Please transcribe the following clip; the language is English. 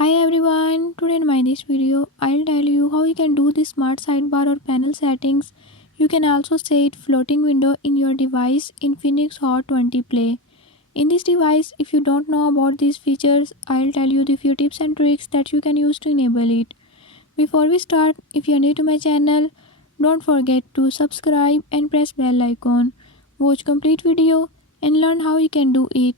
Hi everyone, today in my this video I'll tell you how you can do the smart sidebar or panel settings. You can also set floating window in your device Infinix Hot 20 Play. In this device, if you don't know about these features, I'll tell you the few tips and tricks that you can use to enable it. Before we start, if you're new to my channel, don't forget to subscribe and press bell icon. Watch complete video and learn how you can do it.